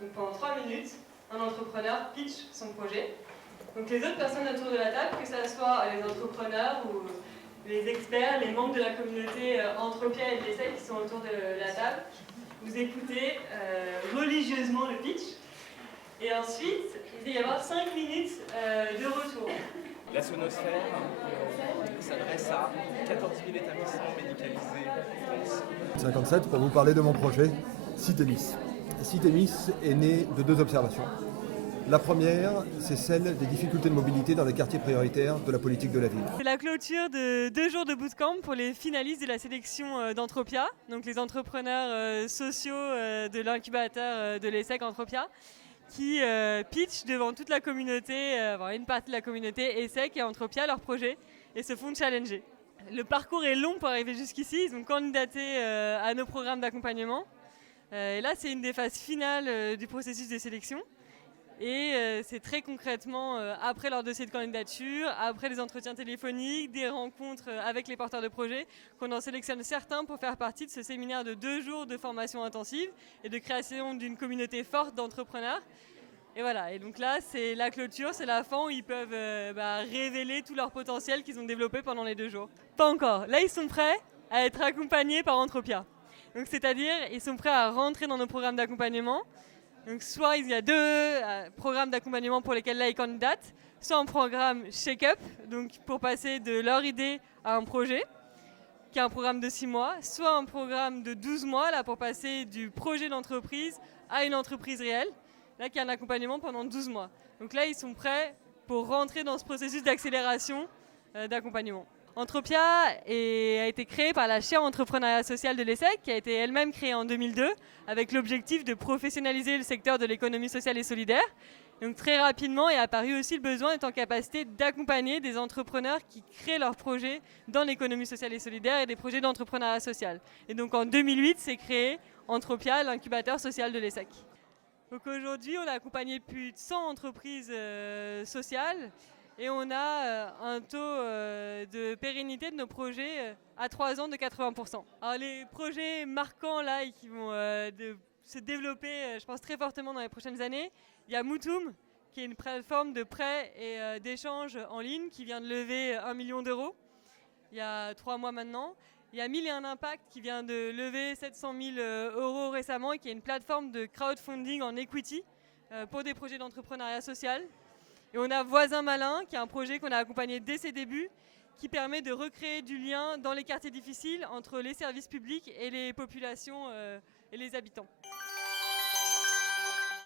Donc pendant 3 minutes, un entrepreneur pitch son projet. Donc les autres personnes autour de la table, que ce soit les entrepreneurs ou les experts, les membres de la communauté Entropia et de l'ESSEC qui sont autour de la table, vous écoutez religieusement le pitch. Et ensuite, il va y avoir 5 minutes de retour. La Sonosphère s'adresse à 14 000 établissements médicalisés en France. 57 pour vous parler de mon projet Citémis. Citémis est né de 2 observations. La première, c'est celle des difficultés de mobilité dans les quartiers prioritaires de la politique de la ville. C'est la clôture de 2 jours de bootcamp pour les finalistes de la sélection d'Entropia, donc les entrepreneurs sociaux de l'incubateur de l'ESSEC Entropia, qui pitchent devant toute la communauté, une partie de la communauté ESSEC et Entropia leur projet et se font challenger. Le parcours est long pour arriver jusqu'ici, ils ont candidaté à nos programmes d'accompagnement. Et là, c'est une des phases finales du processus de sélection. Et c'est très concrètement, après leur dossier de candidature, après les entretiens téléphoniques, des rencontres avec les porteurs de projets, qu'on en sélectionne certains pour faire partie de ce séminaire de 2 jours de formation intensive et de création d'une communauté forte d'entrepreneurs. Et voilà, et donc là, c'est la clôture, c'est la fin où ils peuvent révéler tout leur potentiel qu'ils ont développé pendant les 2 jours. Pas encore. Là, ils sont prêts à être accompagnés par Entropia. Donc, c'est-à-dire, ils sont prêts à rentrer dans nos programmes d'accompagnement. Donc, soit il y a 2 programmes d'accompagnement pour lesquels là, ils candidatent, soit un programme Shake Up, donc pour passer de leur idée à un projet, qui est un programme de 6 mois, soit un programme de 12 mois, là, pour passer du projet d'entreprise à une entreprise réelle, là, qui est un accompagnement pendant 12 mois. Donc là, ils sont prêts pour rentrer dans ce processus d'accélération d'accompagnement. Entropia a été créée par la chaire entrepreneuriat social de l'ESSEC, qui a été elle-même créée en 2002, avec l'objectif de professionnaliser le secteur de l'économie sociale et solidaire. Donc très rapidement est apparu aussi le besoin d'être en capacité d'accompagner des entrepreneurs qui créent leurs projets dans l'économie sociale et solidaire et des projets d'entrepreneuriat social. Et donc en 2008, s'est créé Entropia, l'incubateur social de l'ESSEC. Donc aujourd'hui, on a accompagné plus de 100 entreprises sociales. Et on a un taux de pérennité de nos projets à 3 ans de 80%. Alors les projets marquants là et qui vont se développer, je pense très fortement dans les prochaines années, il y a Moutoum, qui est une plateforme de prêt et d'échange en ligne qui vient de lever 1 million d'euros il y a 3 mois maintenant. Il y a 1001 Impact qui vient de lever 700 000 euros récemment et qui est une plateforme de crowdfunding en equity pour des projets d'entrepreneuriat social. Et on a Voisin Malin, qui est un projet qu'on a accompagné dès ses débuts, qui permet de recréer du lien dans les quartiers difficiles entre les services publics et les populations et les habitants.